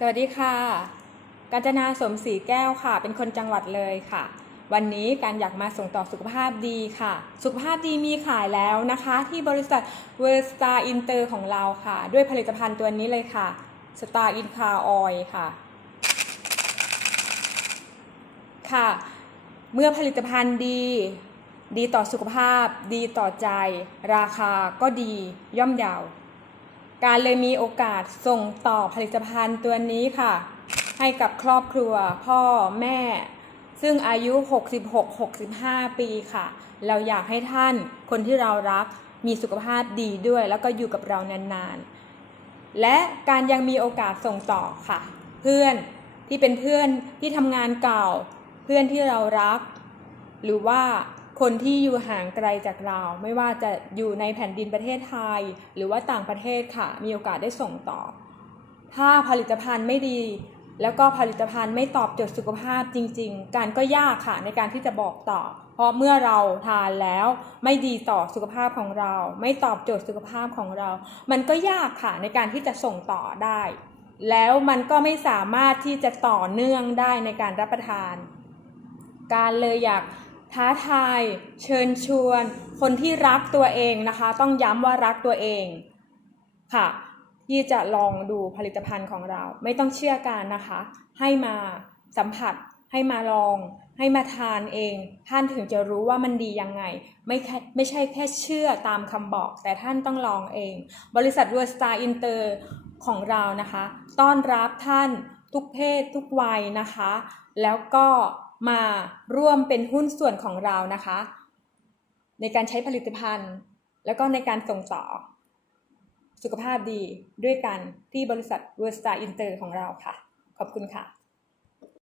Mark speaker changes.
Speaker 1: สวัสดีค่ะ กาญจนาสมศรีแก้วค่ะ เป็นคนจังหวัดเลยค่ะ วันนี้การอยากมาส่งต่อสุขภาพดีค่ะ สุขภาพดีมีขายแล้วนะคะ ที่บริษัท w o r l d Star Inter ของเราค่ะ ด้วยผลิตภัณฑ์ตัวนี้เลยค่ะ Star In Car Oil ค่ะ ค่ะ เมื่อผลิตภัณฑ์ดี ดีต่อสุขภาพ ดีต่อใจ ราคาก็ดีย่อมเยาว การเลยมีโอกาสส่งต่อผลิตภัณฑ์ตัวนี้ค่ะ ให้กับครอบครัวพ่อแม่ ซึ่งอายุ 66-65 ปีค่ะ เราอยากให้ท่านคนที่เรารักมีสุขภาพดีด้วย แล้วก็อยู่กับเรานานๆ และการยังมีโอกาสส่งต่อค่ะ เพื่อนที่เป็นเพื่อนที่ทำงานเก่า เพื่อนที่เรารัก หรือว่า คนที่อยู่ห่างไกลจากเรา ไม่ว่าจะอยู่ในแผ่นดินประเทศไทย หรือว่าต่างประเทศค่ะ มีโอกาสได้ส่งต่อ ถ้าผลิตภัณฑ์ไม่ดี แล้วก็ผลิตภัณฑ์ไม่ตอบโจทย์สุขภาพจริง ๆ การก็ยากค่ะในการที่จะบอกต่อ เพราะเมื่อเราทานแล้วไม่ดีต่อสุขภาพของเรา ไม่ตอบโจทย์สุขภาพของเรา มันก็ยากค่ะในการที่จะส่งต่อได้ แล้วมันก็ไม่สามารถที่จะต่อเนื่องได้ในการรับประทาน การเลยอยาก ท้าทาย เชิญชวน คนที่รักตัวเองนะคะ ต้องย้ำว่ารักตัวเองค่ะ ที่จะลองดูผลิตภัณฑ์ของเรา ไม่ต้องเชื่อกันนะคะ ให้มาสัมผัส ให้มาลอง ให้มาทานเอง ท่านถึงจะรู้ว่ามันดียังไง ไม่ไม่ใช่แค่เชื่อตามคำบอก แต่ท่านต้องลองเอง บริษัท w o r l d Star Inter ของเรานะคะ ต้อนรับท่านทุกเพศทุกวัยนะคะ แล้วก็ มาร่วมเป็นหุ้นส่วนของเรานะคะ ในการใช้ผลิตภัณฑ์ แล้วก็ในการส่งต่อ สุขภาพดีด้วยกันที่บริษัท w o r l d Star Inter ของเราค่ะ ขอบคุณค่ะ